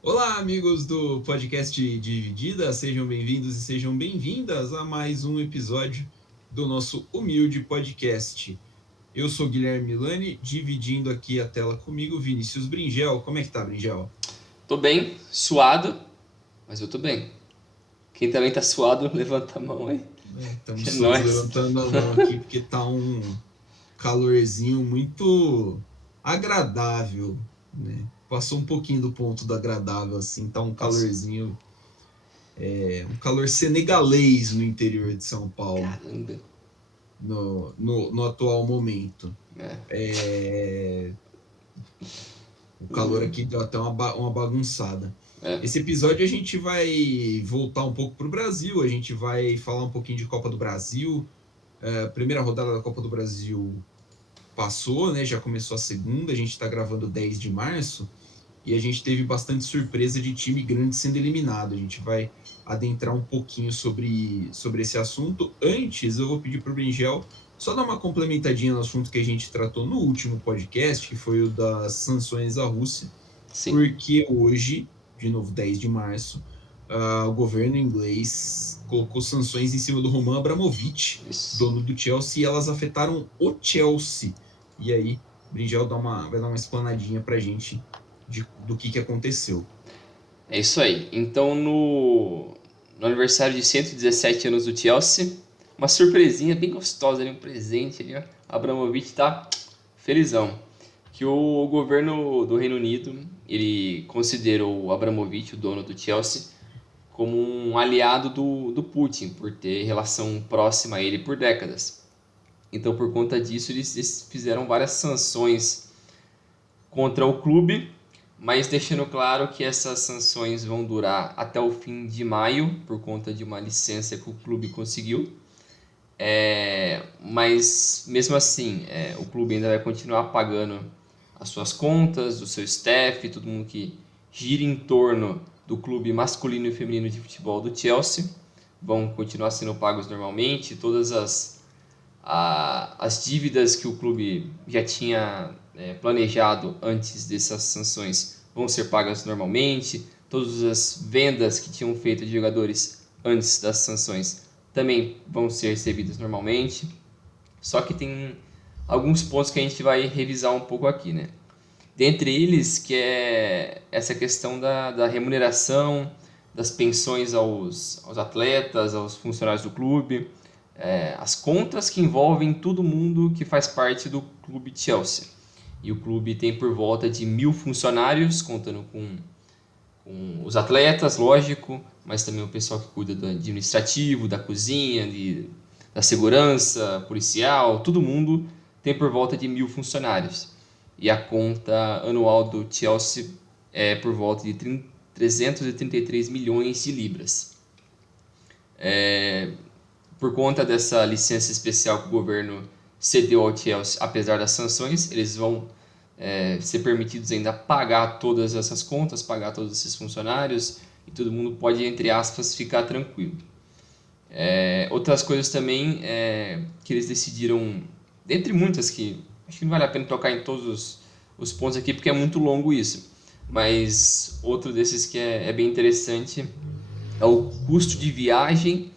Olá, amigos do podcast Dividida, sejam bem-vindos e sejam bem-vindas a mais um episódio do nosso humilde podcast. Eu sou Guilherme Milani, dividindo aqui a tela comigo, Vinícius Bringel. Como é que tá, Bringel? Tô bem, suado, mas eu tô bem. Quem também tá suado, levanta a mão aí. É Estamos todos nóis. levantando a mão aqui porque tá um calorzinho muito agradável, né? Passou um pouquinho do ponto do agradável, assim, tá um Nossa, calorzinho, um calor senegalês no interior de São Paulo. caramba. No atual momento. É. É, o calor O- aqui deu até uma bagunçada. é. Esse episódio a gente vai voltar um pouco para o Brasil, a gente vai falar um pouquinho de Copa do Brasil. A primeira rodada da Copa do Brasil passou, né? Já começou a segunda, a gente está gravando 10 de março e a gente teve bastante surpresa de time grande sendo eliminado. A gente vai adentrar um pouquinho sobre esse assunto. Antes, eu vou pedir para o Bringel só dar uma complementadinha no assunto que a gente tratou no último podcast, que foi o das sanções à Rússia, Sim. porque hoje, de novo, 10 de março, o governo inglês colocou sanções em cima do Roman Abramovich, Isso. dono do Chelsea, e elas afetaram o Chelsea. E aí, Bringel vai dar uma explanadinha para a gente do que aconteceu. É isso aí. Então, no aniversário de 117 anos do Chelsea, uma surpresinha bem gostosa ali, um presente ali, ó. Abramovich tá felizão. Que o governo do Reino Unido, ele considerou o Abramovich, o dono do Chelsea, como um aliado do Putin, por ter relação próxima a ele por décadas. Então, por conta disso, eles fizeram várias sanções contra o clube, mas deixando claro que essas sanções vão durar até o fim de maio, por conta de uma licença que o clube conseguiu. Mas, mesmo assim, o clube ainda vai continuar pagando as suas contas, o seu staff, todo mundo que gira em torno do clube masculino e feminino de futebol do Chelsea vão continuar sendo pagos normalmente, todas as dívidas que o clube já tinha planejado antes dessas sanções vão ser pagas normalmente, todas as vendas que tinham feito de jogadores antes das sanções também vão ser recebidas normalmente. Só que tem alguns pontos que a gente vai revisar um pouco aqui, né? Dentre eles, que é essa questão da remuneração, das pensões aos atletas, aos funcionários do clube, as contas que envolvem todo mundo que faz parte do clube Chelsea. E o clube tem por volta de 1.000 funcionários, contando com os atletas, lógico, mas também o pessoal que cuida do administrativo, da cozinha, da segurança, policial, todo mundo tem por volta de 1.000 funcionários. E a conta anual do Chelsea é por volta de 333 milhões de libras. Por conta dessa licença especial que o governo cedeu ao Chelsea, apesar das sanções, eles vão ser permitidos ainda pagar todas essas contas, pagar todos esses funcionários, e todo mundo pode, entre aspas, ficar tranquilo. Outras coisas também que eles decidiram, dentre muitas que acho que não vale a pena tocar em todos os pontos aqui, porque é muito longo isso, mas outro desses que é bem interessante é o custo de viagem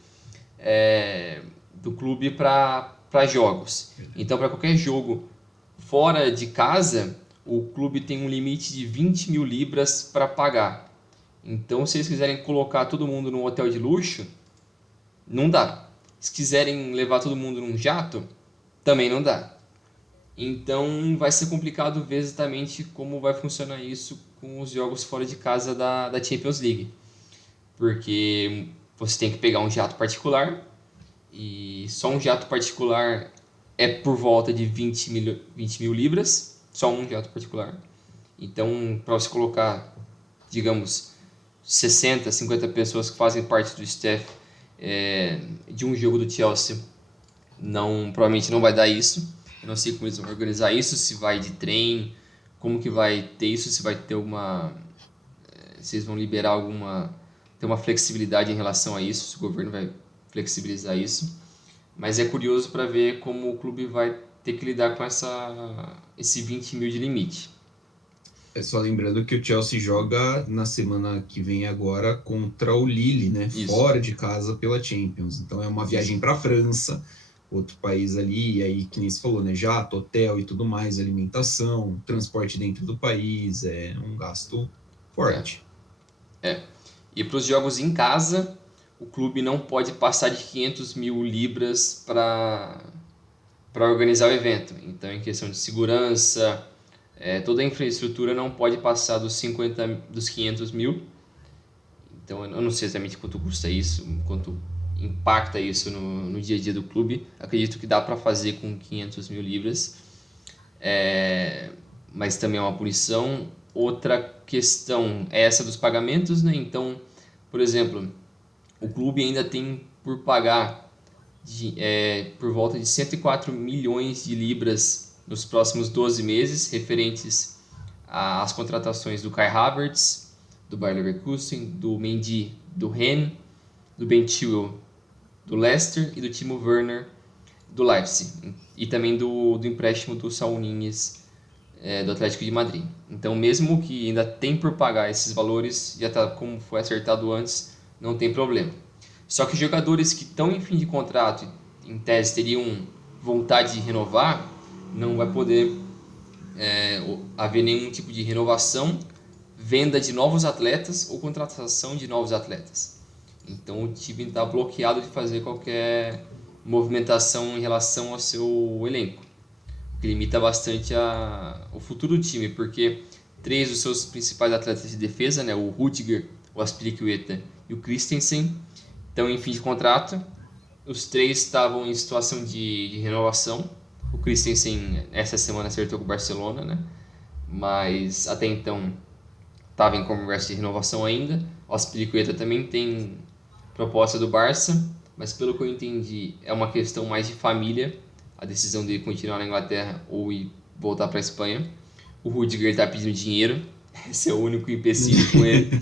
do clube para jogos. Então, para qualquer jogo fora de casa, o clube tem um limite de 20 mil libras para pagar. Então, se eles quiserem colocar todo mundo num hotel de luxo, não dá. Se quiserem levar todo mundo num jato, também não dá. Então, vai ser complicado ver exatamente como vai funcionar isso com os jogos fora de casa da Champions League. Porque você tem que pegar um jato particular, e só um jato particular é por volta de 20 mil libras, só um jato particular. Então, para você colocar, digamos, 60, 50 pessoas que fazem parte do staff de um jogo do Chelsea, provavelmente não vai dar isso. Eu não sei como eles vão organizar isso, se vai de trem, como que vai ter isso, se vai ter se eles vão liberar ter uma flexibilidade em relação a isso, se o governo vai flexibilizar isso. Mas é curioso para ver como o clube vai ter que lidar com esse 20 mil de limite. É só lembrando que o Chelsea joga na semana que vem agora contra o Lille, né? Isso, Fora de casa pela Champions. Então é uma viagem isso. para a França, outro país ali, e aí, que nem se falou, né? Jato, hotel e tudo mais, alimentação, transporte dentro do país, é um gasto É, forte. é. E para os jogos em casa, o clube não pode passar de 500 mil libras para organizar o evento. Então, em questão de segurança, toda a infraestrutura não pode passar dos 500 mil. Então, eu não sei exatamente quanto custa isso, quanto impacta isso no dia a dia do clube. Acredito que dá para fazer com 500 mil libras, mas também é uma punição. Outra questão é essa dos pagamentos, né? Então, por exemplo, o clube ainda tem por pagar por volta de 104 milhões de libras nos próximos 12 meses, referentes às contratações do Kai Havertz, do Bayer Leverkusen, do Mendy, do Rennes, do Ben Chilwell, do Leicester e do Timo Werner, do Leipzig. E também do empréstimo do Saul Niguez, do Atlético de Madrid. Então, mesmo que ainda tem por pagar esses valores, já está como foi acertado antes, não tem problema. Só que jogadores que estão em fim de contrato, em tese teriam vontade de renovar, não vai poder haver nenhum tipo de renovação, venda de novos atletas ou contratação de novos atletas. Então o time está bloqueado de fazer qualquer movimentação em relação ao seu elenco, que limita bastante o futuro do time, porque três dos seus principais atletas de defesa, né, o Rudiger, o Aspilicueta e o Christensen, estão em fim de contrato. Os três estavam em situação de renovação. O Christensen essa semana acertou com o Barcelona, né? Mas até então estava em conversa de renovação ainda. O Aspilicueta também tem proposta do Barça, mas pelo que eu entendi é uma questão mais de família, a decisão de continuar na Inglaterra ou ir voltar para a Espanha. O Rudiger está pedindo dinheiro, esse é o único empecilho com ele.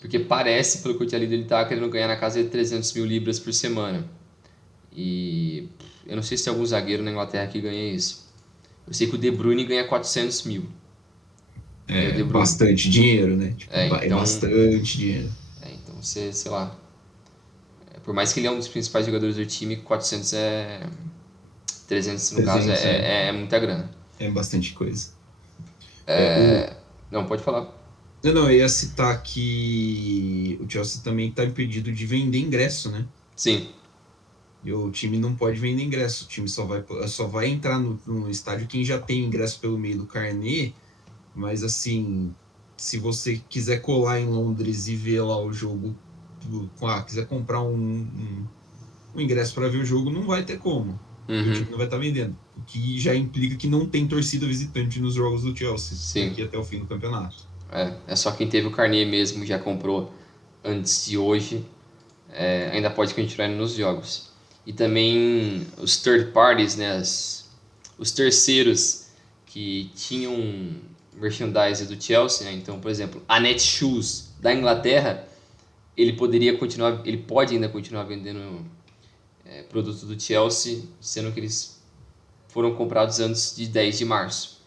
Porque parece, pelo que eu tinha lido, ele tá querendo ganhar na casa de 300 mil libras por semana. E eu não sei se tem algum zagueiro na Inglaterra que ganha isso. Eu sei que o De Bruyne ganha 400 mil. É o É De Bruyne. bastante dinheiro, né? Tipo, É, é então, bastante dinheiro. então você, sei lá. Por mais que ele é um dos principais jogadores do time, 400 é. 300 no caso 300, é, é muita grana. é bastante coisa. É, o, Não, pode falar. não, eu ia citar que o Chelsea também está impedido de vender ingresso, né? Sim, E o time não pode vender ingresso. O time só vai entrar no estádio quem já tem ingresso pelo meio do carnê. Mas assim, se você quiser colar em Londres e ver lá o jogo, quiser comprar um ingresso para ver o jogo, não vai ter como. Porque o uhum, time não vai estar vendendo. O que já implica que não tem torcida visitante nos jogos do Chelsea sim. daqui até o fim do campeonato. É só quem teve o carnê mesmo, já comprou antes de hoje, ainda pode continuar indo nos jogos. E também os third parties, né, os terceiros que tinham merchandise do Chelsea, né? Então, por exemplo, a Netshoes da Inglaterra, ele pode ainda continuar vendendo produtos do Chelsea, sendo que eles foram comprados antes de 10 de março.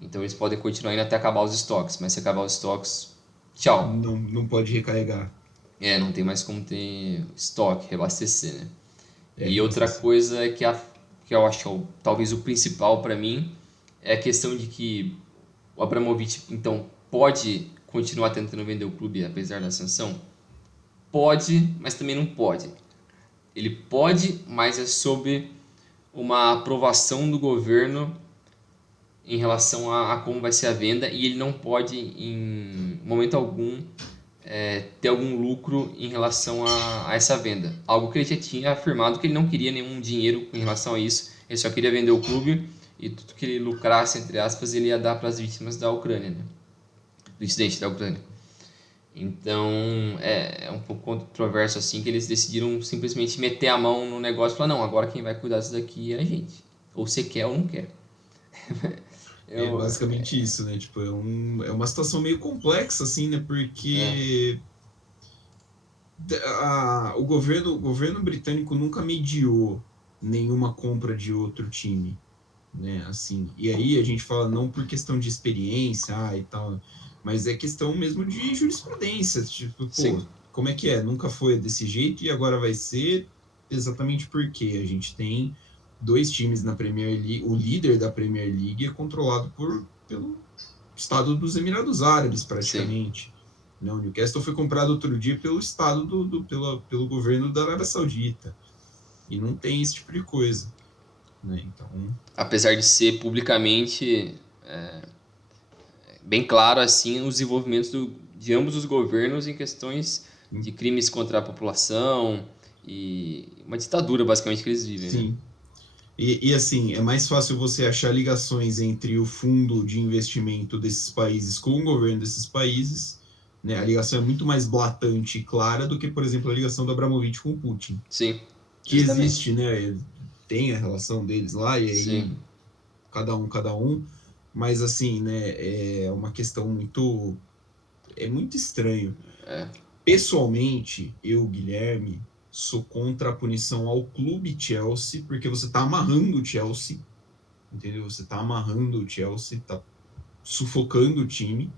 Então eles podem continuar indo até acabar os estoques, mas se acabar os estoques, tchau. Não, não pode recarregar. Não tem mais como ter estoque, reabastecer, né? É, E outra reabastecer. coisa que eu acho que talvez o principal para mim é a questão de que o Abramovich, então, pode continuar tentando vender o clube apesar da sanção? Pode, mas também não pode. Ele pode, mas é sob uma aprovação do governo em relação a como vai ser a venda e ele não pode, em momento algum, ter algum lucro em relação a essa venda. Algo que ele já tinha afirmado que ele não queria nenhum dinheiro em relação a isso, ele só queria vender o clube e tudo que ele lucrasse, entre aspas, ele ia dar para as vítimas da Ucrânia, né? Do incidente da Ucrânia. Então é um pouco controverso assim que eles decidiram simplesmente meter a mão no negócio e falar, não, agora quem vai cuidar disso daqui é a gente. Ou você quer ou não quer. É Eu, basicamente isso, né? Tipo, é uma situação meio complexa, assim, né? é, Porque o governo britânico nunca mediou nenhuma compra de outro time. né? Assim, e aí a gente fala não por questão de experiência e tal, mas é questão mesmo de jurisprudência. Tipo, pô, Sim, como é que é? Nunca foi desse jeito e agora vai ser exatamente porque a gente tem dois times na Premier League, o líder da Premier League é controlado pelo Estado dos Emirados Árabes, sim. praticamente. Não, o Newcastle foi comprado outro dia pelo Estado pelo governo da Arábia Saudita. E não tem esse tipo de coisa, né? Então, Apesar de ser publicamente bem claro assim os envolvimentos de ambos os governos em questões de crimes contra a população e uma ditadura basicamente que eles vivem, né? sim. E assim, é mais fácil você achar ligações entre o fundo de investimento desses países com o governo desses países, né? A ligação é muito mais blatante e clara do que, por exemplo, a ligação do Abramovich com o Putin, Sim, que justamente. existe, né? Tem a relação deles lá, e Sim, aí cada um, mas assim, né? É uma questão muito estranho. é, Pessoalmente, eu, Guilherme, sou contra a punição ao clube Chelsea, porque você está amarrando o Chelsea, entendeu? Você está amarrando o Chelsea, está sufocando o time.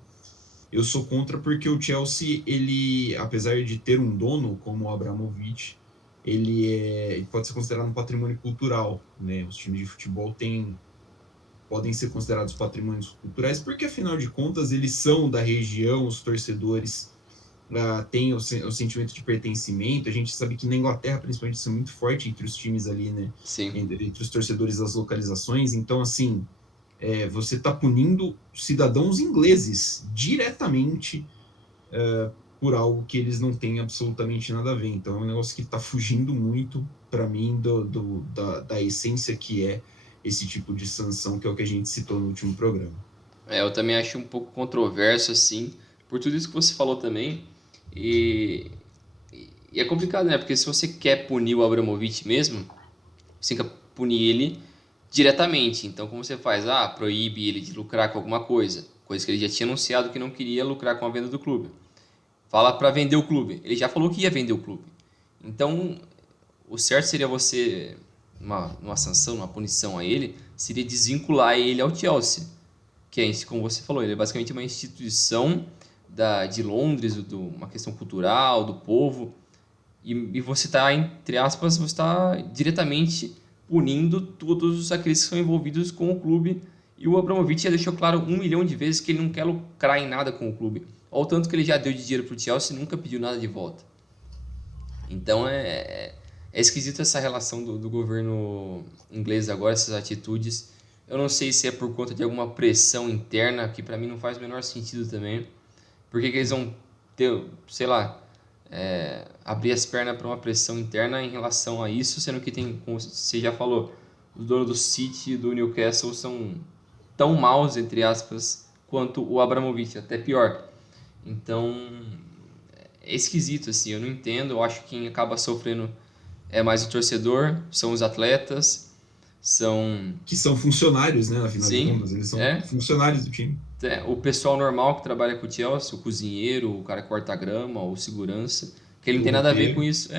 Eu sou contra porque o Chelsea, ele, apesar de ter um dono como o Abramovich, ele pode ser considerado um patrimônio cultural, né? Os times de futebol podem ser considerados patrimônios culturais porque, afinal de contas, eles são da região, os torcedores tem o sentimento de pertencimento. A gente sabe que na Inglaterra, principalmente, isso é muito forte entre os times ali, né? sim. Entre os torcedores das localizações. Então, assim, você está punindo cidadãos ingleses diretamente por algo que eles não têm absolutamente nada a ver. Então, é um negócio que está fugindo muito, para mim, da essência que é esse tipo de sanção, que é o que a gente citou no último programa. Eu também acho um pouco controverso assim, por tudo isso que você falou também. E, e é complicado, né? Porque se você quer punir o Abramovich mesmo, você tem que punir ele diretamente. Então, como você faz? Proíbe ele de lucrar com alguma coisa. Coisa que ele já tinha anunciado que não queria lucrar com a venda do clube. Fala para vender o clube. Ele já falou que ia vender o clube. Então, o certo seria você, numa sanção, numa punição a ele, seria desvincular ele ao Chelsea. Que é, como você falou, ele é basicamente uma instituição de Londres, uma questão cultural, do povo. E você está, entre aspas, você está diretamente punindo todos aqueles que são envolvidos com o clube. E o Abramovich já deixou claro 1 milhão de vezes que ele não quer lucrar em nada com o clube. Olha o tanto que ele já deu de dinheiro para o Chelsea e nunca pediu nada de volta. Então é esquisito essa relação do governo inglês agora, essas atitudes. Eu não sei se é por conta de alguma pressão interna, que para mim não faz o menor sentido também. Por que eles vão ter, sei lá, abrir as pernas para uma pressão interna em relação a isso, sendo que tem, como você já falou, os donos do City e do Newcastle são tão maus, entre aspas, quanto o Abramovich, até pior. Então, é esquisito, assim, eu não entendo, eu acho que quem acaba sofrendo é mais o torcedor, são os atletas, são, Que são funcionários, né? Afinal de sim, contas, eles são funcionários do time. o pessoal normal que trabalha com o Chelsea, o cozinheiro, o cara que corta a grama, o segurança, que ele não O tem nada a ver com roupeiro. isso.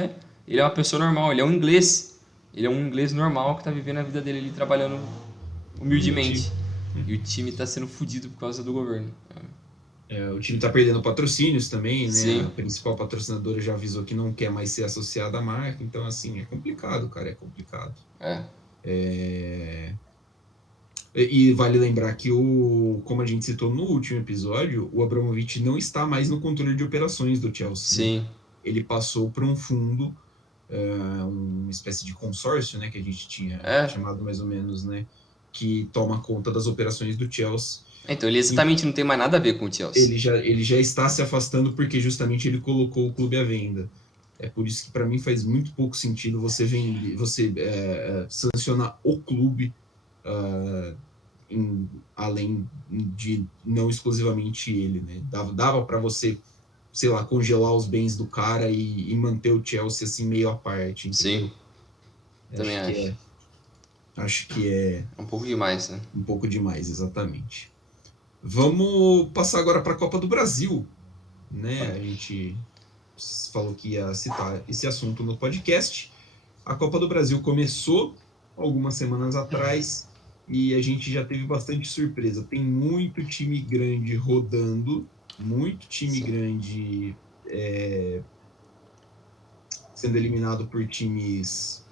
Ele é uma pessoa normal, ele é um inglês. Ele é um inglês normal que tá vivendo a vida dele ali trabalhando No time. humildemente. E o time tá sendo fudido por causa do governo. O time está perdendo patrocínios também, né? Sim, A principal patrocinadora já avisou que não quer mais ser associada à marca. Então, assim, é complicado, cara, é complicado. é. É... E vale lembrar que, como a gente citou no último episódio, o Abramovich não está mais no controle de operações do Chelsea, né? Sim, Ele passou para um fundo, uma espécie de consórcio, né? Que a gente tinha é. chamado mais ou menos, né? Que toma conta das operações do Chelsea. Então, ele exatamente não tem mais nada a ver com o Chelsea. Ele já está se afastando porque justamente ele colocou o clube à venda. É por isso que para mim faz muito pouco sentido você sancionar o clube uh, além de não exclusivamente ele, né? Dava para você, sei lá, congelar os bens do cara e manter o Chelsea assim meio à parte, Sim, entendeu? também Acho que acho. é, acho que é É um pouco demais, né? um pouco demais, exatamente. Vamos passar agora para a Copa do Brasil, né? A gente falou que ia citar esse assunto no podcast. A Copa do Brasil começou algumas semanas atrás e a gente já teve bastante surpresa. Tem muito time grande rodando, muito time Sim. grande sendo eliminado por times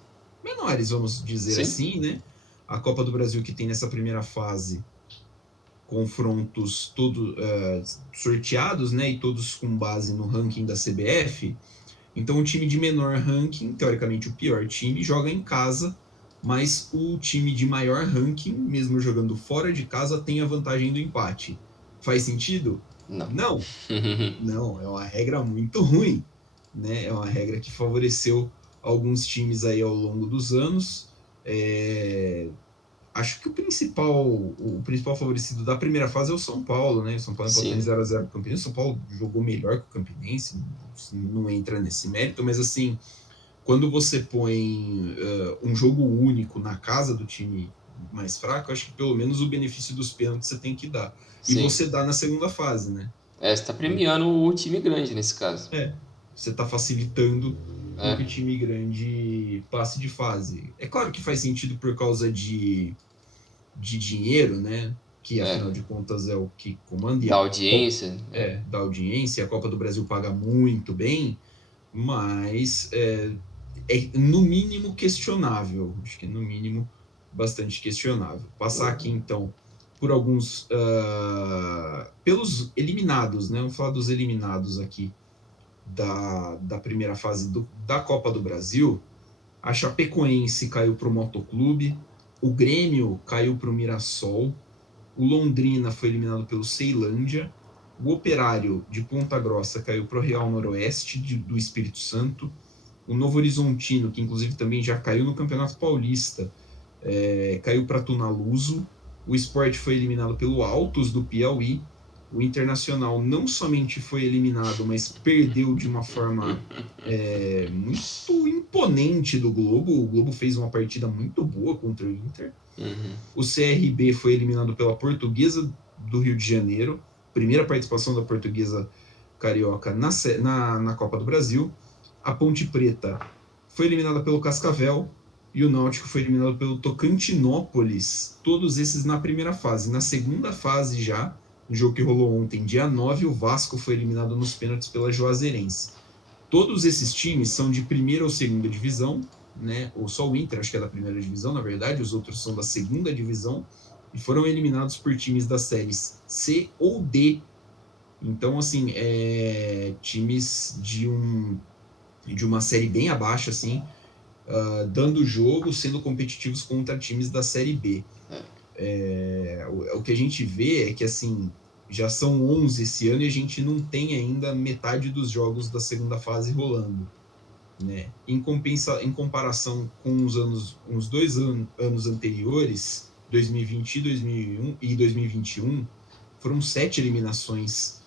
menores, vamos dizer Sim? assim, né? A Copa do Brasil que tem nessa primeira fase confrontos todos sorteados, né? E todos com base no ranking da CBF. Então, o time de menor ranking, teoricamente o pior time, joga em casa, mas o time de maior ranking, mesmo jogando fora de casa, tem a vantagem do empate. Faz sentido? Não. Não, não, é uma regra muito ruim, né? É uma regra que favoreceu alguns times aí ao longo dos anos. Acho que o principal favorecido da primeira fase é o São Paulo, né? O São Paulo empatou em Sim. 0-0 com o Campinense. O São Paulo jogou melhor que o Campinense, não entra nesse mérito, mas assim, quando você põe um jogo único na casa do time mais fraco, acho que pelo menos o benefício dos pênaltis você tem que dar. E Sim. você dá na segunda fase, né? Você tá premiando o time grande nesse caso. Você está facilitando com que o É, time grande passe de fase. É claro que faz sentido por causa de dinheiro, né? Que é. afinal de contas é o que comanda e Da audiência, da audiência. A Copa do Brasil paga muito bem, mas no mínimo questionável. Acho que no mínimo bastante questionável. Passar aqui então por alguns pelos eliminados, né? Vamos falar dos eliminados aqui da primeira fase da Copa do Brasil. A Chapecoense caiu para o Motoclube, o Grêmio caiu para o Mirassol, o Londrina foi eliminado pelo Ceilândia, o Operário de Ponta Grossa caiu para o Real Noroeste do Espírito Santo, o Novo Horizontino, que inclusive também já caiu no Campeonato Paulista, caiu para Tunaluso, o Sport foi eliminado pelo Altos do Piauí, o Internacional não somente foi eliminado, mas perdeu de uma forma muito imponente do Globo. O Globo fez uma partida muito boa contra o Inter. Uhum. O CRB foi eliminado pela Portuguesa do Rio de Janeiro, primeira participação da Portuguesa Carioca na Copa do Brasil. A Ponte Preta foi eliminada pelo Cascavel e o Náutico foi eliminado pelo Tocantinópolis. Todos esses na primeira fase. Na segunda fase já, no jogo que rolou ontem, dia 9, o Vasco foi eliminado nos pênaltis pela Juazeirense. Todos esses times são de primeira ou segunda divisão, né? Ou só o Inter, acho que é da primeira divisão, na verdade, os outros são da segunda divisão e foram eliminados por times das séries C ou D. Então, assim, times de uma série bem abaixo, assim, dando jogo, sendo competitivos contra times da série B. O que a gente vê é que, assim, já são 11 esse ano e a gente não tem ainda metade dos jogos da segunda fase rolando, né? Em comparação com uns 2 anos anteriores, 2020 e 2021, foram 7 eliminações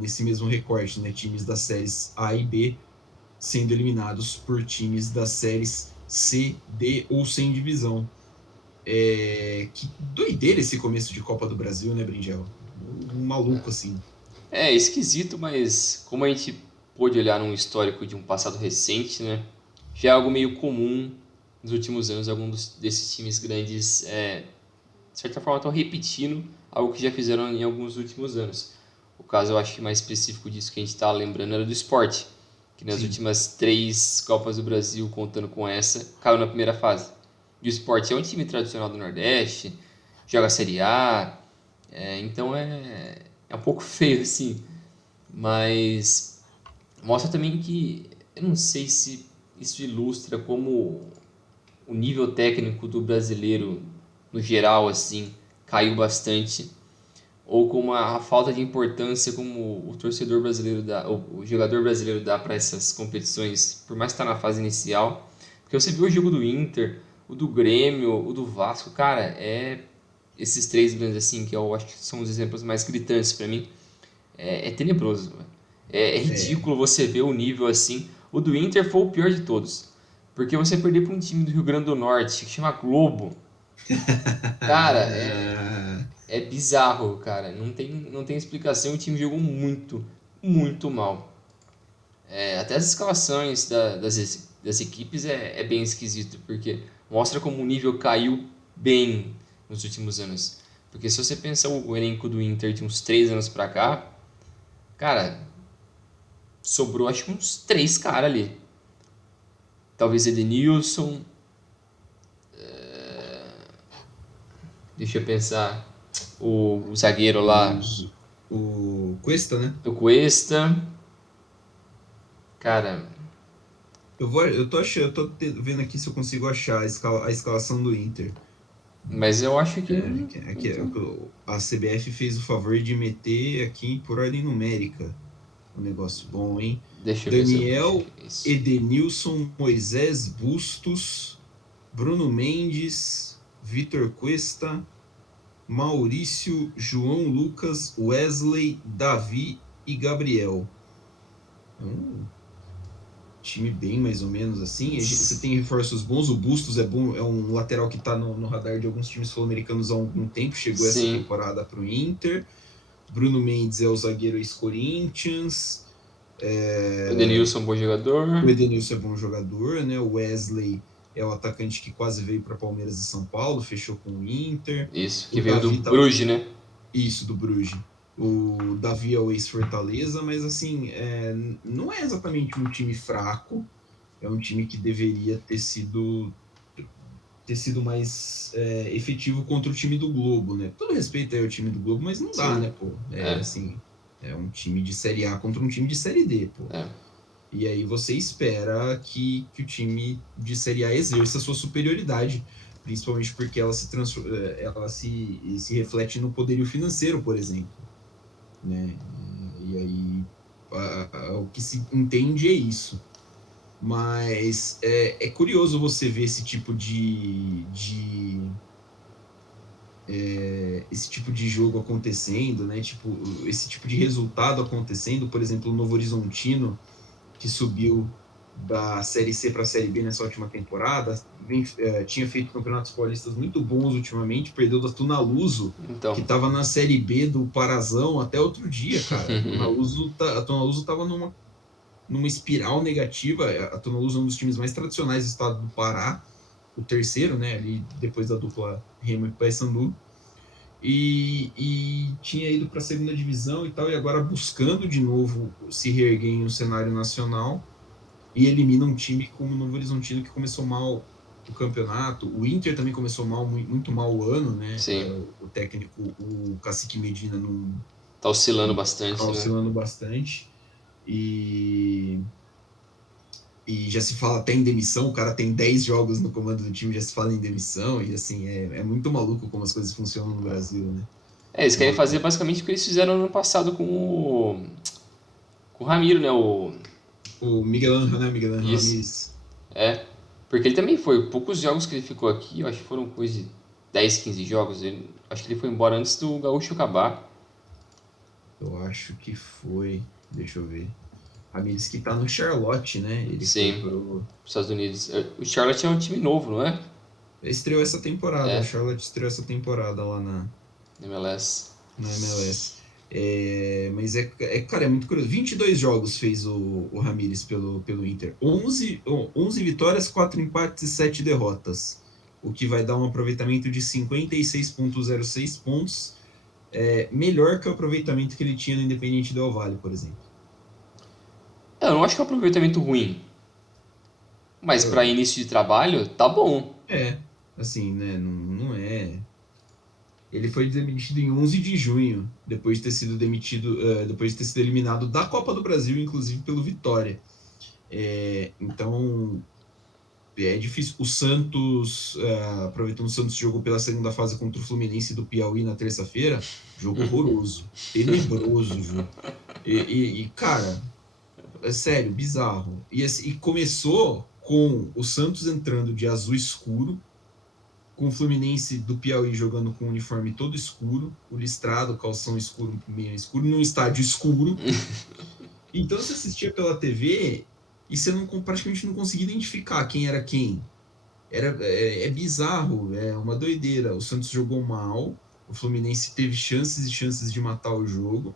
nesse mesmo recorte, né? Times das séries A e B sendo eliminados por times das séries C, D ou sem divisão. Que doideira esse começo de Copa do Brasil, né, Brinjel? Um maluco, assim. É esquisito, mas como a gente pôde olhar num histórico de um passado recente, né? Já é algo meio comum nos últimos anos, alguns desses times grandes, de certa forma, estão repetindo algo que já fizeram em alguns últimos anos. O caso, eu acho que mais específico disso que a gente está lembrando era do Sport, que nas Sim. últimas 3 Copas do Brasil, contando com essa, caiu na primeira fase. E o Sport é um time tradicional do Nordeste, joga Série A, então é um pouco feio, assim, mas mostra também que eu não sei se isso ilustra como o nível técnico do brasileiro no geral assim caiu bastante ou como a falta de importância como o torcedor brasileiro dá, o jogador brasileiro dá para essas competições, por mais que está na fase inicial, porque você viu o jogo do Inter, o do Grêmio, o do Vasco, cara, esses três grandes assim que eu acho que são os exemplos mais gritantes para mim, é tenebroso. É É, ridículo você ver o nível assim. O do Inter foi o pior de todos. Porque você perder para um time do Rio Grande do Norte que chama Globo. Cara, é bizarro, cara. Não tem explicação. O time jogou muito, muito mal. Até as escalações das equipes é bem esquisito. Porque mostra como o nível caiu bem nos últimos anos. Porque se você pensar o elenco do Inter de uns 3 anos pra cá, cara, sobrou acho que uns 3 caras ali. Talvez Edenilson, deixa eu pensar, o zagueiro lá Os, o Cuesta, né? do Cuesta. Cara, Eu tô vendo aqui se eu consigo achar a escalação do Inter. mas eu acho que Aqui, a CBF fez o favor de meter aqui por ordem numérica. Um negócio bom, hein? deixa eu ver se eu Daniel, achei isso. Edenilson, Moisés Bustos, Bruno Mendes, Vitor Cuesta, Maurício, João Lucas, Wesley, Davi e Gabriel. É um time bem mais ou menos assim. Você tem reforços bons, o Bustos é bom, é um lateral que está no radar de alguns times sul-americanos há algum tempo, chegou essa Sim, temporada para o Inter. Bruno Mendes é o zagueiro ex-Corinthians. o Denilson é um bom jogador. O Edenilson é bom jogador, né? O Wesley é o atacante que quase veio para Palmeiras e São Paulo, fechou com o Inter. Isso, que O veio do Davi tá Bruges, né? isso do Bruges. O Davi é o ex-Fortaleza, mas assim, não é exatamente um time fraco. É um time que deveria ter sido mais efetivo contra o time do Globo, né? Todo respeito aí ao time do Globo, mas não dá, Sim, né, pô? É é, assim, é um time de Série A contra um time de Série D, pô. é. E aí você espera que o time de Série A exerça a sua superioridade, principalmente porque ela se reflete no poderio financeiro, por exemplo, né? E aí o que se entende é isso. Mas é curioso você ver esse tipo de jogo acontecendo, né? Tipo, esse tipo de resultado acontecendo. Por exemplo, o Novo Horizontino, que subiu da Série C para a Série B nessa última temporada, tinha feito campeonatos paulistas muito bons ultimamente, perdeu da Tunaluso, que Então, estava na Série B do Parazão até outro dia, cara. A Tunaluso estava numa espiral negativa. A Tunaluso é um dos times mais tradicionais do estado do Pará, o terceiro, né, ali depois da dupla Remo e Paysandu, e tinha ido para a segunda divisão e tal, e agora buscando de novo se reerguer em um cenário nacional, e elimina um time como o Novo Horizontino, que começou mal o campeonato. O Inter também começou mal, muito mal o ano, né? sim, O técnico, o Cacique Medina, não tá oscilando tá bastante, né? oscilando bastante. E já se fala até em demissão, o cara tem 10 jogos no comando do time, já se fala em demissão, e assim, é muito maluco como as coisas funcionam no Brasil, né? É, eles É querem uma, fazer basicamente o que eles fizeram no ano passado com o Ramiro, né? o Miguel Angel, né? Miguel Angel Isso, Ramírez. é. Porque ele também foi, poucos jogos que ele ficou aqui, eu acho que foram coisa de 10, 15 jogos. Acho que ele foi embora antes do Gaúcho acabar. Eu acho que foi, deixa eu ver. Ramírez que tá no Charlotte, né? Ele foi Sim, pro. nos Estados Unidos. O Charlotte é um time novo, não é? Estreou essa temporada, o É, Charlotte estreou essa temporada lá MLS. na MLS. Mas cara, é muito curioso. 22 jogos fez o Ramírez pelo Inter. 11 vitórias, 4 empates e 7 derrotas. O que vai dar um aproveitamento de 56,06 pontos. Melhor que o aproveitamento que ele tinha no Independente Del Valle, por exemplo. Eu não acho que é um aproveitamento ruim, mas para Eu- início de trabalho, tá bom. assim, né? Não, não é. Ele foi demitido em 11 de junho, depois de ter sido depois de ter sido eliminado da Copa do Brasil, inclusive pelo Vitória. Então, é difícil. O Santos, aproveitando, o Santos jogou pela segunda fase contra o Fluminense do Piauí na terça-feira. Jogo horroroso, tenebroso o jogo. Cara, é sério, bizarro. E começou com o Santos entrando de azul escuro, com o Fluminense do Piauí jogando com o uniforme todo escuro, o listrado, calção escuro, meio escuro, num estádio escuro. Então você assistia pela TV e você praticamente não conseguia identificar quem era quem. É bizarro, é uma doideira. O Santos jogou mal, o Fluminense teve chances e chances de matar o jogo,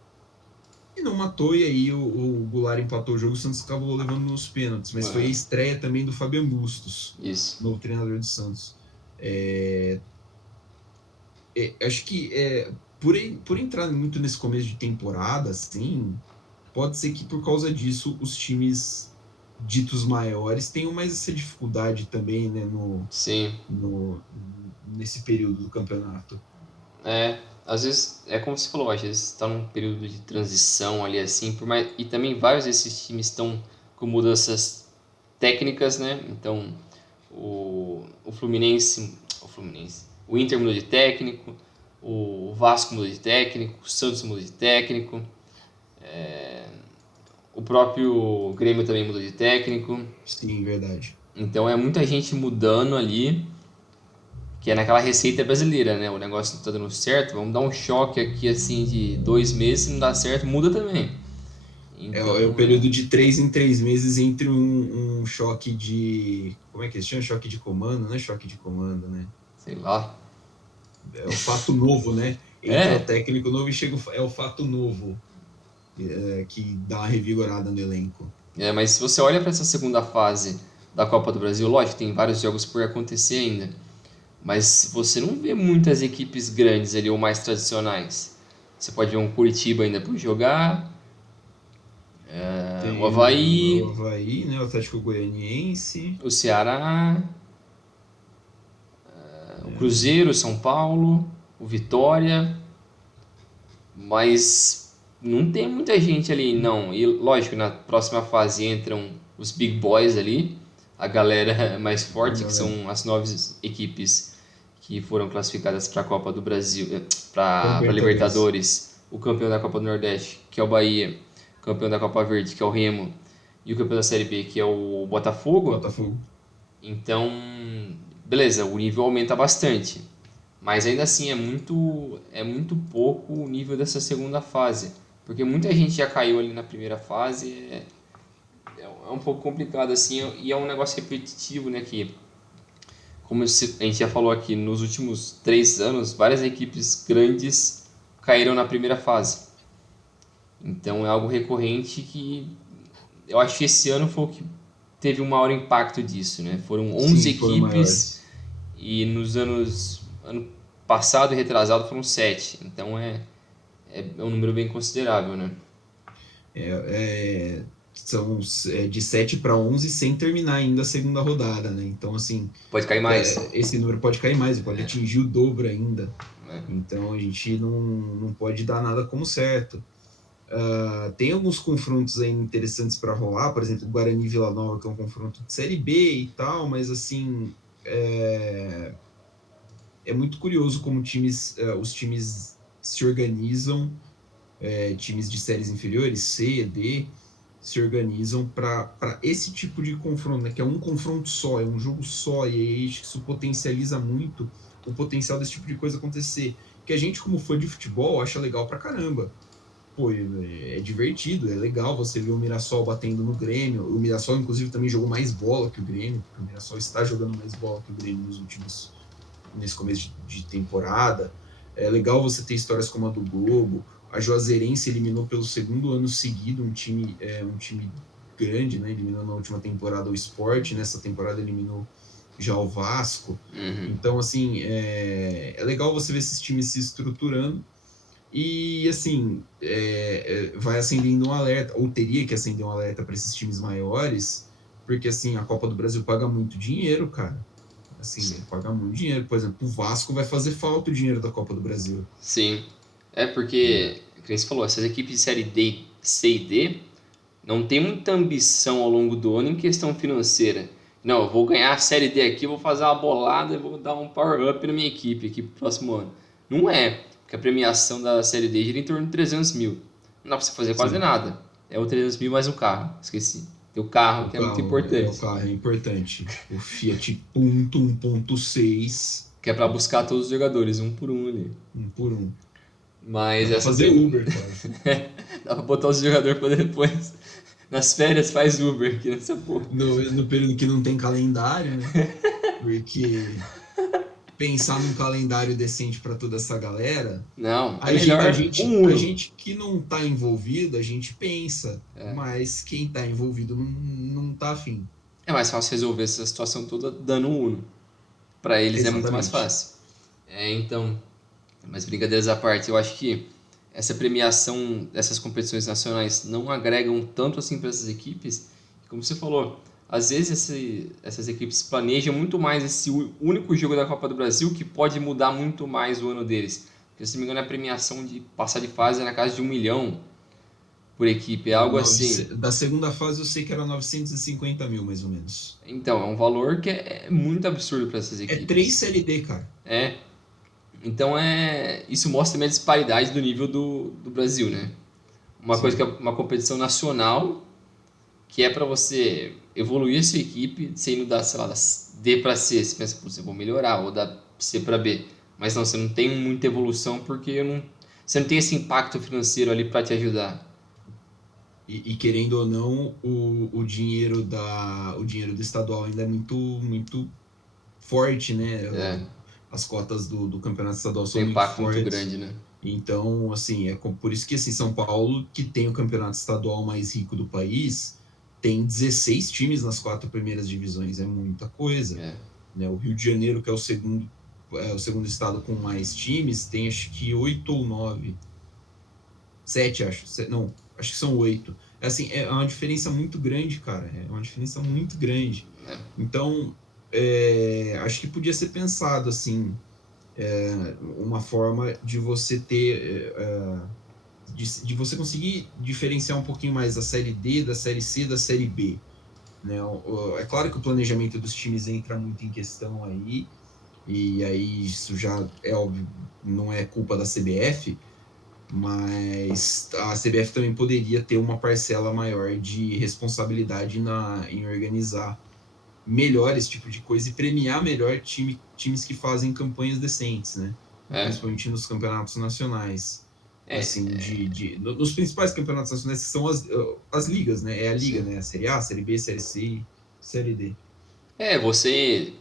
e não matou, e aí o Goulart empatou o jogo, o Santos acabou levando nos pênaltis, mas foi a Aham, estreia também do Fabian Bustos, isso. novo treinador do Santos. É, acho que por entrar muito nesse começo de temporada, assim, pode ser que por causa disso os times ditos maiores tenham mais essa dificuldade também, né, Sim. no, nesse período do campeonato. Às vezes, é como você falou, às vezes está num período de transição ali assim, e também vários desses times estão com mudanças técnicas, né? Então, o Inter mudou de técnico, o Vasco mudou de técnico, o Santos mudou de técnico, o próprio Grêmio também mudou de técnico. Sim, verdade. Então é muita gente mudando ali, que é naquela receita brasileira, né? O negócio não tá dando certo, vamos dar um choque aqui assim de 2 meses, se não dá certo, muda também. É o Então, período de 3 em 3 meses entre um choque de. Como é que eles chamam? Choque de comando, não é choque de comando, né? sei lá. É o fato novo, né? Entra o É, técnico novo e chega é o fato novo que dá uma revigorada no elenco. mas se você olha para essa segunda fase da Copa do Brasil, lógico, tem vários jogos por acontecer ainda, mas você não vê muitas equipes grandes ali ou mais tradicionais. Você pode ver um Curitiba ainda por jogar, o Tem o Avaí, Avaí, né? O Atlético Goianiense. o Ceará, o Cruzeiro, o São Paulo, o Vitória, mas não tem muita gente ali, não. E lógico, na próxima fase entram os Big Boys ali, a galera mais A forte, que galera, são as 9 equipes que foram classificadas para a Copa do Brasil, para Libertadores. Libertadores, o campeão da Copa do Nordeste, que é o Bahia, o campeão da Copa Verde, que é o Remo, e o campeão da Série B, que é o Botafogo. Botafogo. Então, beleza, o nível aumenta bastante. Mas ainda assim é muito pouco o nível dessa segunda fase. Porque muita gente já caiu ali na primeira fase. É um pouco complicado assim. E é um negócio repetitivo, né? Que, como a gente já falou aqui, nos últimos 3 anos, várias equipes grandes caíram na primeira fase. Então é algo recorrente que eu acho que esse ano foi o que teve um maior impacto disso, né? Foram 11 Sim, foram equipes. maiores. E nos ano passado e retrasado foram 7. Então é um número bem considerável, né? São de 7 para 11 sem terminar ainda a segunda rodada, né? Então, assim, Pode cair mais. esse número pode cair mais, pode atingir o dobro ainda. Então, a gente não pode dar nada como certo. Tem alguns confrontos aí interessantes para rolar, por exemplo, o Guarani e Vila Nova, que é um confronto de Série B e tal, mas, assim, é muito curioso como os times se organizam, times de séries inferiores, C, D, se organizam para esse tipo de confronto, né? Que é um confronto só, é um jogo só, e aí isso potencializa muito o potencial desse tipo de coisa acontecer. Que a gente, como fã de futebol, acha legal pra caramba. Pô, é divertido, é legal você ver o Mirassol batendo no Grêmio. O Mirassol, inclusive, também jogou mais bola que o Grêmio, porque o Mirassol está jogando mais bola que o Grêmio nesse começo de temporada. É legal você ter histórias como a do Globo. A Juazeirense eliminou pelo segundo ano seguido um time grande, né? Eliminou na última temporada o Sport, nessa temporada eliminou já o Vasco. Uhum. Então, assim, é legal você ver esses times se estruturando e, assim, vai acendendo um alerta, ou teria que acender um alerta para esses times maiores, porque, assim, a Copa do Brasil paga muito dinheiro, cara. Assim, paga muito dinheiro. Por exemplo, o Vasco vai fazer falta o dinheiro da Copa do Brasil. Sim. É porque, como você falou, essas equipes de série D, C e D não tem muita ambição ao longo do ano em questão financeira. Não, eu vou ganhar a série D aqui, vou fazer uma bolada e vou dar um power up na minha equipe aqui pro próximo ano. Não é, porque a premiação da série D gira em torno de 300 mil. Não dá pra você fazer quase Sim. nada. É o 300 mil mais um carro, esqueci. Tem o carro, O que é muito carro, o importante. carro é importante. O Fiat Punto 1.6, Que é pra buscar todos os jogadores, um por um ali. um por um. Mas Dá pra essa fazer tem. Uber, quase. Dá pra botar os jogadores pra depois. Nas férias faz Uber aqui nessa porra. No período que não tem calendário, né? Porque pensar num calendário decente para toda essa galera, Não, é a gente, a melhor gente, um a Uno. gente que não tá envolvido, a gente pensa, mas quem tá envolvido não tá afim. É mais fácil resolver essa situação toda dando um Uno. Pra eles é muito mais Exatamente. fácil. Então. Mas brincadeiras à parte, eu acho que essa premiação dessas competições nacionais não agregam tanto assim para essas equipes. Como você falou, às vezes essas equipes planejam muito mais esse único jogo da Copa do Brasil que pode mudar muito mais o ano deles. Porque, se não me engano, a premiação de passar de fase é na casa de 1 milhão por equipe, é algo assim. Da segunda fase eu sei que era 950 mil, mais ou menos. Então, é um valor que é muito absurdo para essas É 3 equipes. Série D, cara. É, então isso mostra também a disparidade do nível do Brasil, né? Uma coisa que é Sim. uma competição nacional, que é para você evoluir a sua equipe, você indo da, sei lá, da D para C, você pensa, putz, eu vou melhorar, ou da C para B. Mas não, você não tem muita evolução porque você não tem esse impacto financeiro ali para te ajudar. E querendo ou não, o dinheiro do estadual ainda é muito forte, né? É, As cotas do campeonato estadual tem são um muito impacto muito fortes. grande, né? Então, assim, por isso que assim, São Paulo, que tem o campeonato estadual mais rico do país, tem 16 times nas 4 primeiras divisões. É muita coisa. É. Né? O Rio de Janeiro, que é o segundo estado com mais times, tem acho que 8 ou 9. 7, acho. Não, acho que são 8. É assim, é uma diferença muito grande, cara. É uma diferença muito grande. Então, acho que podia ser pensado, assim, uma forma de você ter. De você conseguir diferenciar um pouquinho mais a série D, da série C, da série B. Né? É claro que o planejamento dos times entra muito em questão aí, e aí isso já é óbvio, não é culpa da CBF, mas a CBF também poderia ter uma parcela maior de responsabilidade em organizar melhor esse tipo de coisa e premiar melhor times que fazem campanhas decentes, né? É. Principalmente nos campeonatos nacionais. É, Assim, nos principais campeonatos nacionais, que são as ligas, né? É a liga, sim. né? A Série A, Série B, Série C e Série D. Você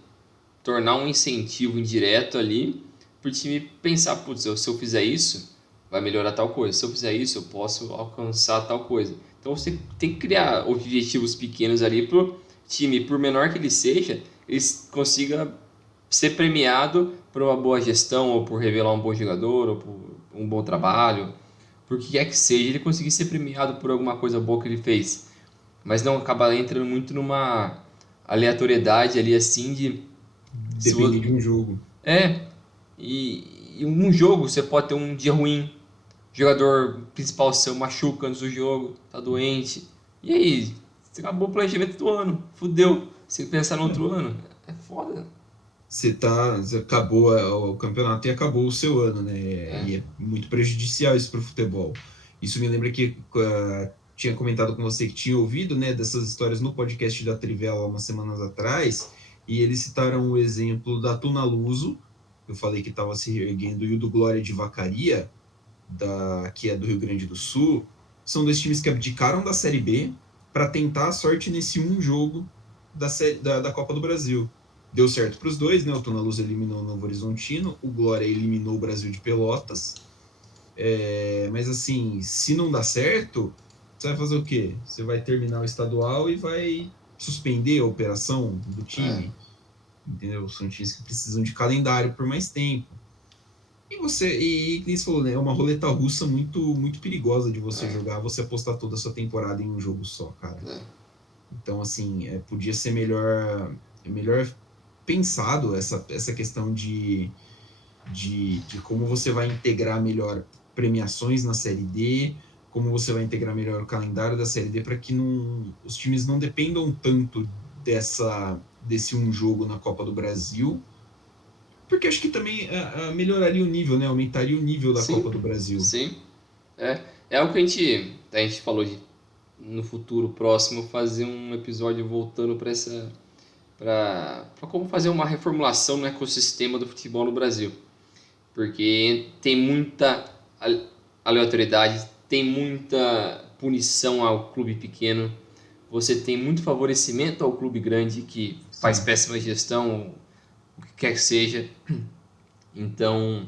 tornar um incentivo indireto ali para o time pensar, putz, se eu fizer isso, vai melhorar tal coisa. Se eu fizer isso, eu posso alcançar tal coisa. Então você tem que criar objetivos pequenos ali para o time, por menor que ele seja, ele consiga ser premiado por uma boa gestão, ou por revelar um bom jogador, ou por um bom trabalho, por que quer que seja, ele conseguir ser premiado por alguma coisa boa que ele fez. Mas não acabar entrando muito numa aleatoriedade ali assim de se Depender de um jogo. é, e um jogo você pode ter um dia ruim, o jogador principal seu machuca antes do jogo, tá doente. E aí, você acabou o planejamento do ano, fudeu. Você pensar no outro ano, é foda. Você acabou o campeonato e acabou o seu ano, né? É, E é muito prejudicial isso para o futebol. Isso me lembra que tinha comentado com você que tinha ouvido, né, dessas histórias no podcast da Trivela umas semanas atrás, e eles citaram o exemplo da Tunaluso, eu falei que estava se reerguendo, e o do Glória de Vacaria, que é do Rio Grande do Sul. São dois times que abdicaram da Série B para tentar a sorte nesse um jogo da Copa do Brasil. Deu certo para os dois, né? O Tonaluz eliminou o Novo Horizontino, o Glória eliminou o Brasil de Pelotas. Mas assim, se não dá certo, você vai fazer o quê? Você vai terminar o estadual e vai suspender a operação do é, time, entendeu? São times que precisam de calendário por mais tempo. Como você falou, né? É uma roleta russa muito perigosa de você jogar, você apostar toda a sua temporada em um jogo só, cara. é, Então, assim, podia ser melhor pensado essa questão de como você vai integrar melhor premiações na Série D, como você vai integrar melhor o calendário da Série D para que os times não dependam tanto desse um jogo na Copa do Brasil, porque acho que também melhoraria o nível, né? Aumentaria o nível da Copa sim, do Brasil. sim. É algo que a gente falou de no futuro próximo fazer um episódio voltando para para como fazer uma reformulação no ecossistema do futebol no Brasil. Porque tem muita aleatoriedade, tem muita punição ao clube pequeno, você tem muito favorecimento ao clube grande que faz Sim. péssima gestão, o que quer que seja. Então,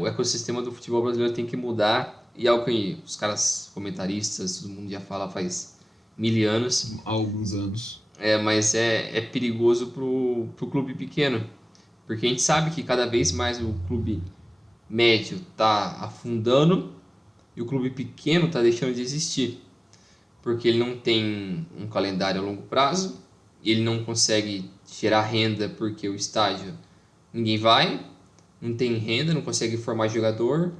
o ecossistema do futebol brasileiro tem que mudar e é algo que os caras comentaristas, todo mundo já fala faz 1000 anos, Há alguns anos. mas é perigoso pro clube pequeno, porque a gente sabe que cada vez mais o clube médio está afundando e o clube pequeno está deixando de existir, porque ele não tem um calendário a longo prazo, ele não consegue gerar renda porque o estádio ninguém vai, não tem renda, não consegue formar jogador,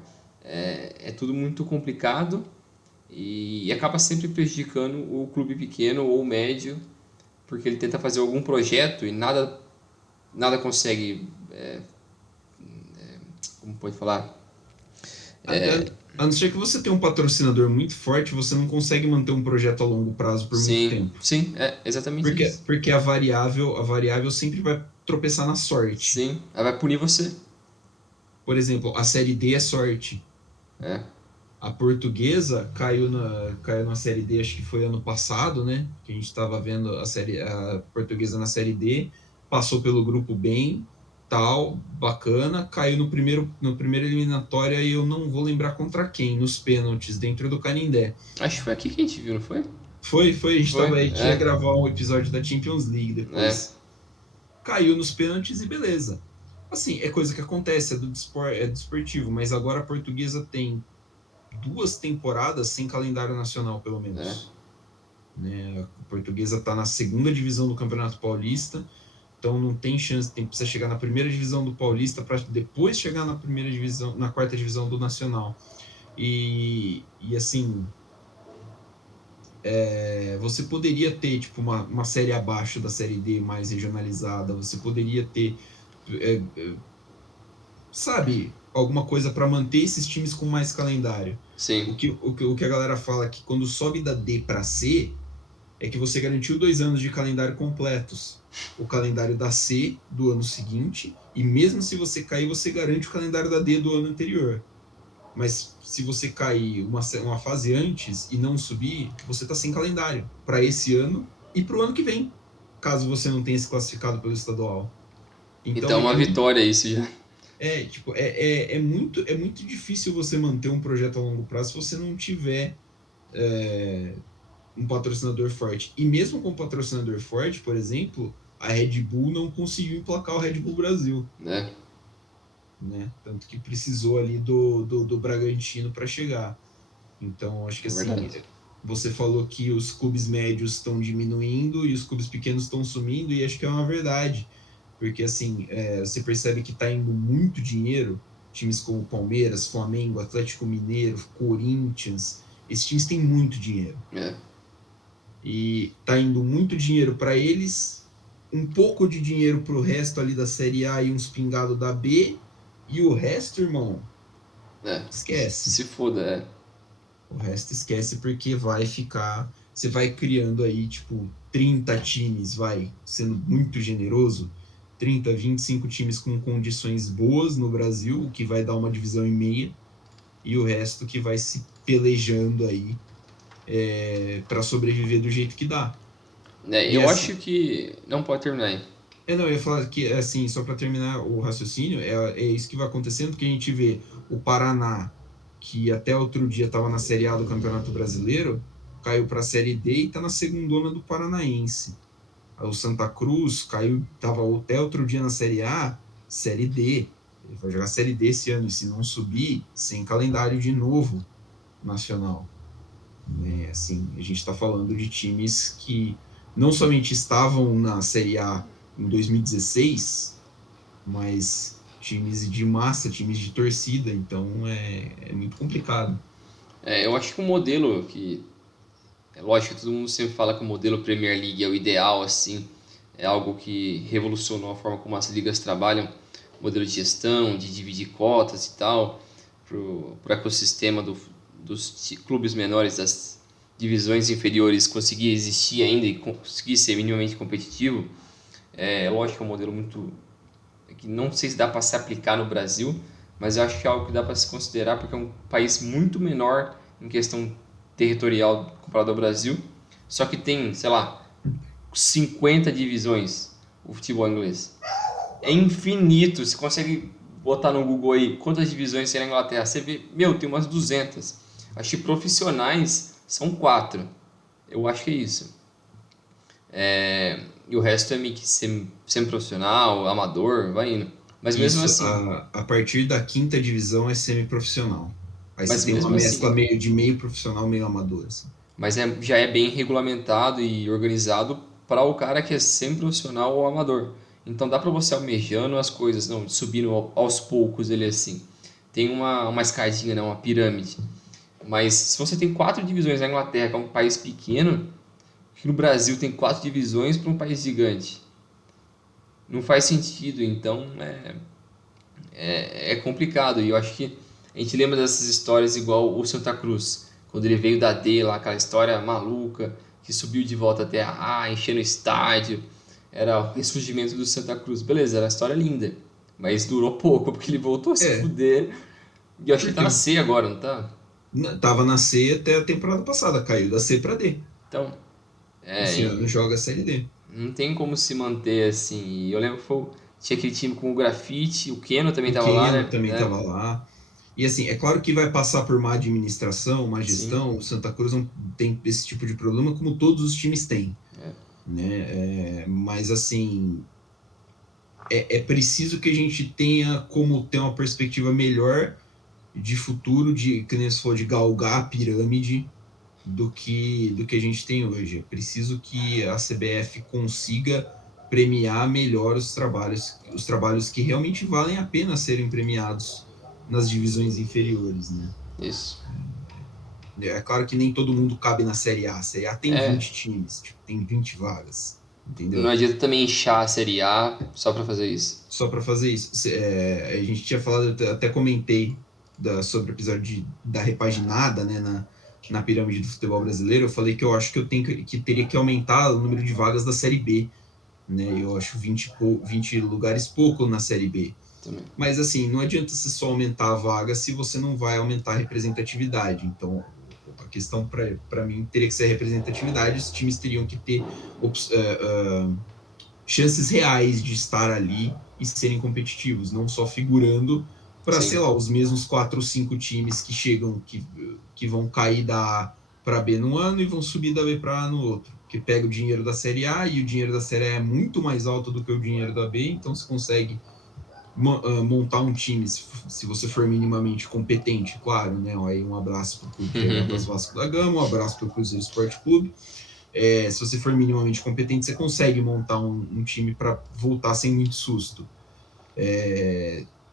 é tudo muito complicado e acaba sempre prejudicando o clube pequeno ou médio, porque ele tenta fazer algum projeto e nada consegue, como pode falar, A, a não ser que você tenha um patrocinador muito forte, você não consegue manter um projeto a longo prazo por muito sim, tempo. sim, é exatamente Porque, isso. porque a variável sempre vai tropeçar na sorte. Sim, ela vai punir você. Por exemplo, a Série D é sorte. É, A Portuguesa caiu na Série D, acho que foi ano passado, né? Que a gente estava vendo a Portuguesa na Série D, passou pelo grupo bem, tal, bacana, caiu no primeiro eliminatória e eu não vou lembrar contra quem, nos pênaltis, dentro do Canindé. acho que foi aqui que a gente viu, não foi? Foi, Foi, a gente ia gravar um episódio da Champions League depois. Caiu nos pênaltis e beleza. Assim, é coisa que acontece, é do esportivo, mas agora a Portuguesa tem 2 temporadas sem calendário nacional, pelo é. menos. Né? A Portuguesa está na segunda divisão do Campeonato Paulista, então não tem chance, precisa chegar na primeira divisão do Paulista para depois chegar na primeira divisão, na quarta divisão do Nacional. E assim, você poderia ter tipo uma série abaixo da série D mais regionalizada, você poderia ter, é, sabe, alguma coisa para manter esses times com mais calendário. Sim, O que a galera fala que quando sobe da D para C é que você garantiu 2 anos de calendário completos. O calendário da C do ano seguinte, e mesmo se você cair, você garante o calendário da D do ano anterior. Mas se você cair uma fase antes e não subir, você está sem calendário para esse ano e para o ano que vem, caso você não tenha se classificado pelo estadual. então Então é uma é muito, vitória isso já. tipo, é muito difícil você manter um projeto a longo prazo se você não tiver um patrocinador forte. E mesmo com um patrocinador forte, por exemplo, a Red Bull não conseguiu emplacar o Red Bull Brasil, Né? né? Tanto que precisou ali do Bragantino para chegar. Então, acho que É assim, verdade. você falou que os clubes médios estão diminuindo e os clubes pequenos estão sumindo, e acho que é uma verdade. Porque assim, você percebe que está indo muito dinheiro, times como Palmeiras, Flamengo, Atlético Mineiro, Corinthians, esses times têm muito dinheiro. É. E tá indo muito dinheiro para eles, um pouco de dinheiro para o resto ali da Série A e uns pingados da B, e o resto, irmão, É. esquece. Se foda, é. O resto esquece porque vai ficar. Você vai criando aí, tipo, 30 times, vai, sendo muito generoso, 30, 25 times com condições boas no Brasil, o que vai dar uma divisão e meia, e o resto que vai se pelejando aí para sobreviver do jeito que dá. É, E eu acho assim, que. Não pode terminar aí. não, eu ia falar que, assim, só para terminar o raciocínio, é isso que vai acontecendo, porque a gente vê o Paraná, que até outro dia estava na Série A do Campeonato Brasileiro, caiu para a Série D e está na segundona do Paranaense. O Santa Cruz caiu, estava até outro dia na Série A, Série D. Ele vai jogar Série D esse ano, e se não subir, sem calendário de novo nacional. Assim, a gente está falando de times que não somente estavam na Série A em 2016, mas times de massa, times de torcida, então é muito complicado. É, eu acho que o modelo que. É lógico que todo mundo sempre fala que o modelo Premier League é o ideal, assim. É algo que revolucionou a forma como as ligas trabalham. Modelo de gestão, de dividir cotas e tal. Pro ecossistema dos clubes menores, das divisões inferiores conseguir existir ainda e conseguir ser minimamente competitivo. É lógico que é um modelo muito que não sei se dá para se aplicar no Brasil, mas eu acho que é algo que dá para se considerar porque é um país muito menor em questão territorial comparado ao Brasil, só que tem, sei lá, 50 divisões o futebol inglês. É infinito, você consegue botar no Google aí quantas divisões tem na Inglaterra, você vê, meu, tem umas 200. Acho que profissionais são 4. Eu acho que é isso. E o resto é meio que semi-profissional, amador, vai indo. Mas mesmo Isso, assim, a partir da quinta divisão é semiprofissional. Aí você mas tem uma mesmo mescla assim, meio de meio profissional, meio amador, assim. mas já é bem regulamentado e organizado para o cara que é semi-profissional ou amador. Então dá para você almejando as coisas, não, subindo aos poucos ele assim. Tem uma escadinha, né, uma pirâmide. Mas se você tem quatro divisões na Inglaterra, que é um país pequeno, que no Brasil tem quatro divisões para um país gigante, não faz sentido. Então é complicado. E eu acho que a gente lembra dessas histórias igual o Santa Cruz, quando ele veio da D lá, aquela história maluca, que subiu de volta até a A, enchendo o estádio. Era o ressurgimento do Santa Cruz. Beleza, era uma história linda. Mas durou pouco, porque ele voltou a se É, fuder. E eu acho que ele tá porque na C agora, não tá? tava na C até a temporada passada, caiu da C pra D. Então, Esse ano e joga a Série D. não tem como se manter assim. E eu lembro que tinha aquele time com o Grafite, o Keno também O tava lá, Keno né? também É, tava lá. E assim, é claro que vai passar por má administração, má sim. gestão. O Santa Cruz não tem esse tipo de problema, como todos os times têm, É, né? Mas assim, é preciso que a gente tenha como ter uma perspectiva melhor de futuro, de, que nem você falou, de galgar a pirâmide do que a gente tem hoje. É preciso que a CBF consiga premiar melhor os trabalhos que realmente valem a pena serem premiados nas divisões inferiores, né? isso. É claro que nem todo mundo cabe na Série A. A Série A tem É, 20 times, tipo, tem 20 vagas, não entendeu? adianta também inchar a Série A só pra fazer isso. Só para fazer isso. A gente tinha falado, até comentei sobre o episódio da repaginada, né, na pirâmide do futebol brasileiro. Eu falei que eu acho que eu tenho que teria que aumentar o número de vagas da Série B, né? Eu acho 20 lugares pouco na Série B. Também. Mas assim, não adianta você só aumentar a vaga se você não vai aumentar a representatividade. Então, a questão para mim teria que ser a representatividade. Os times teriam que ter chances reais de estar ali e serem competitivos, não só figurando para, sei Sim. lá, os mesmos 4 ou 5 times que chegam, que vão cair da A para B no ano e vão subir da B para A no outro. Que pega o dinheiro da Série A e o dinheiro da Série A é muito mais alto do que o dinheiro da B, então você consegue montar um time, se você for minimamente competente, claro, né? Aí um abraço para o Clube de Regatas Vasco da Gama, um abraço para o Cruzeiro Esporte Clube. Se você for minimamente competente, você consegue montar um time para voltar sem muito susto.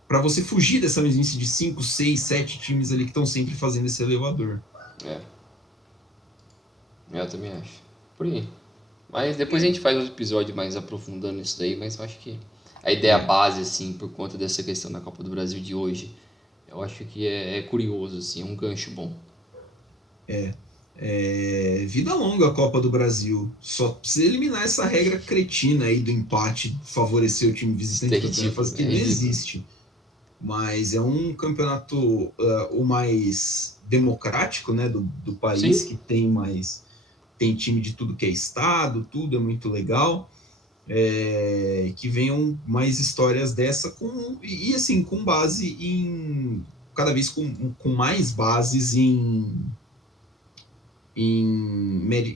Para você fugir dessa mesmice de 5, 6, 7 times ali que estão sempre fazendo esse elevador. É, eu também acho. Por aí. Mas depois a É, gente faz outro episódio mais aprofundando isso daí, mas eu acho que a ideia é, base, assim, por conta dessa questão da Copa do Brasil de hoje, eu acho que é curioso, assim, é um gancho bom. vida longa a Copa do Brasil. Só precisa eliminar essa regra cretina aí do empate, favorecer o time Isso é visitante para a primeira ridículo, fase, é que não ridículo. existe. Mas é um campeonato o mais democrático, né, do país, Sim, que tem time de tudo que é estado, tudo é muito legal. Que venham mais histórias dessa e assim com base em cada vez com mais bases em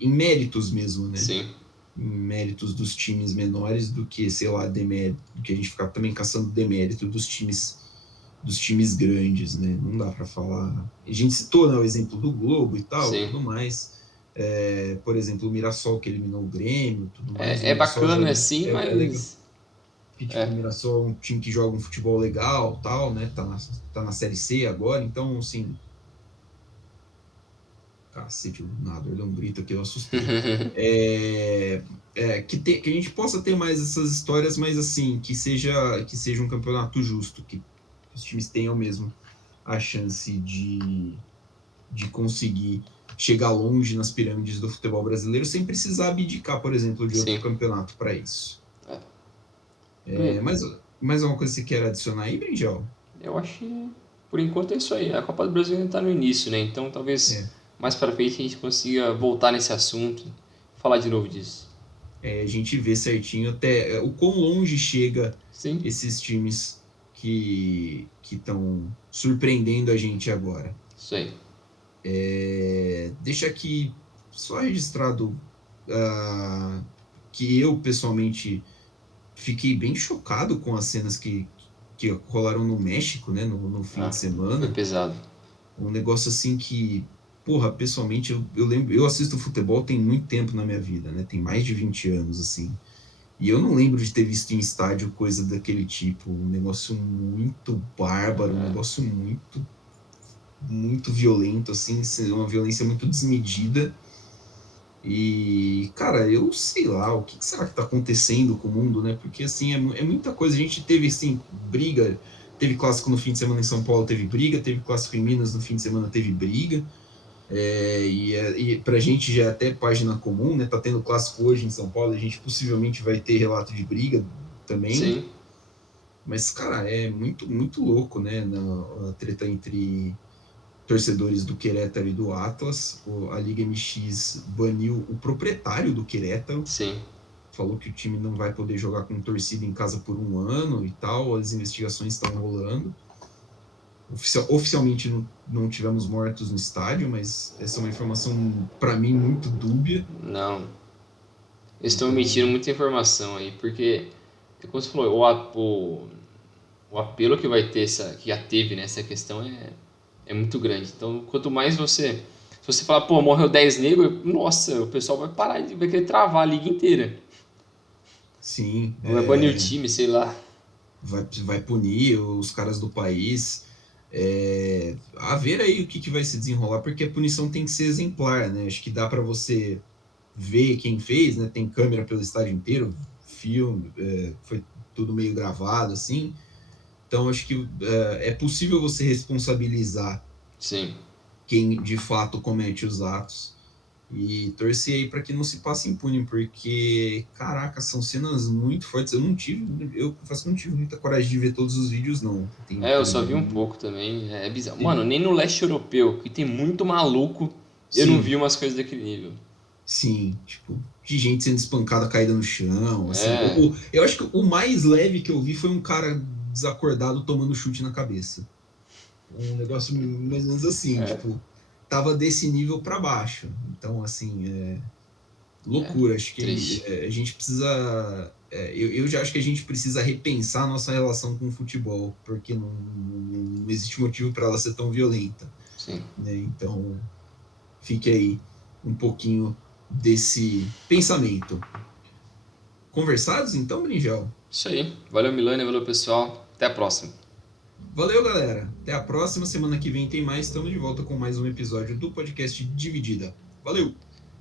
méritos mesmo, né? sim. Em méritos dos times menores do que, sei lá, demérito, do que a gente ficar também caçando demérito dos times grandes, né? Não dá para falar. A gente citou, né, o exemplo do Globo e tal, Sim. tudo mais. Por exemplo, o Mirassol que eliminou o Grêmio, tudo mais. O É Mirassol bacana, joga assim, é legal. mas. Que tipo, o É. Mirassol é um time que joga um futebol legal, tal, né? Tá na Série C agora, então assim, cacete, o nadador deu um grito aqui, eu assustei. É, que a gente possa ter mais essas histórias, mas assim, que seja um campeonato justo, que os times tenham mesmo a chance de conseguir chegar longe nas pirâmides do futebol brasileiro sem precisar abdicar, por exemplo, de outro Sim. campeonato para isso. É. Por aí. Mas mais alguma coisa que você quer adicionar aí, Brinjal? Eu acho que por enquanto é isso aí. A Copa do Brasil ainda está no início, né? Então talvez É, mais para frente a gente consiga voltar nesse assunto, falar de novo disso. a gente vê certinho até o quão longe chega Sim, esses times que estão surpreendendo a gente agora. isso aí. Deixa aqui só registrado que eu, pessoalmente, fiquei bem chocado com as cenas que rolaram no México, né, no fim de Foi semana. pesado. Um negócio assim que, porra, pessoalmente, eu lembro, eu assisto futebol tem muito tempo na minha vida, né? Tem mais de 20 anos, assim. E eu não lembro de ter visto em estádio coisa daquele tipo. Um negócio muito bárbaro, um negócio muito, muito violento, assim, uma violência muito desmedida. E, cara, eu sei lá, o que será que tá acontecendo com o mundo, né? Porque, assim, é muita coisa. A gente teve, assim, briga, teve clássico no fim de semana em São Paulo, teve briga, teve clássico em Minas no fim de semana, teve briga. E pra gente já é até página comum, né? Tá tendo clássico hoje em São Paulo, a gente possivelmente vai ter relato de briga também. Sim, Mas, cara, é muito, muito louco, né? A treta entre torcedores do Querétaro e do Atlas. A Liga MX baniu o proprietário do Querétaro, sim. falou que o time não vai poder jogar com torcida em casa por um ano e tal. As investigações estão rolando. Oficialmente não tivemos mortos no estádio, mas essa é uma informação, para mim, muito dúbia. Não. Eles estão Então, emitindo muita informação aí, porque, como você falou, o apelo que vai ter, que já teve nessa questão é muito grande. Então, quanto mais você. Se você falar, pô, morreu 10 negros, nossa, o pessoal vai parar, vai querer travar a liga inteira. sim, Vai banir o time, sei lá. vai punir os caras do país. A ver aí o que vai se desenrolar, porque a punição tem que ser exemplar, né? Acho que dá para você ver quem fez, né? Tem câmera pelo estádio inteiro, filme, foi tudo meio gravado, assim. Então, acho que é possível você responsabilizar Sim. quem de fato comete os atos e torcer aí para que não se passe impune, porque, caraca, são cenas muito fortes. Eu confesso que não tive muita coragem de ver todos os vídeos, não. É, eu só vi um pouco também. É bizarro. Mano, Teve, nem no leste europeu, que tem muito maluco, eu não vi sim, umas coisas daquele nível. sim, tipo, de gente sendo espancada, caída no chão, assim. É, Eu acho que o mais leve que eu vi foi um cara desacordado tomando chute na cabeça. Um negócio mais ou menos assim, tipo, tava desse nível para baixo. Então, assim, loucura. Acho que triste. a gente precisa. Eu já acho que a gente precisa repensar a nossa relação com o futebol, porque não existe motivo para ela ser tão violenta. Sim. Né? Então, fique aí um pouquinho desse pensamento. Conversados, então, Brinjel? Isso aí. Valeu, Milânia, valeu, pessoal. Até a próxima. Valeu, galera. Até a próxima. Semana que vem tem mais. Estamos de volta com mais um episódio do podcast Dividida. Valeu!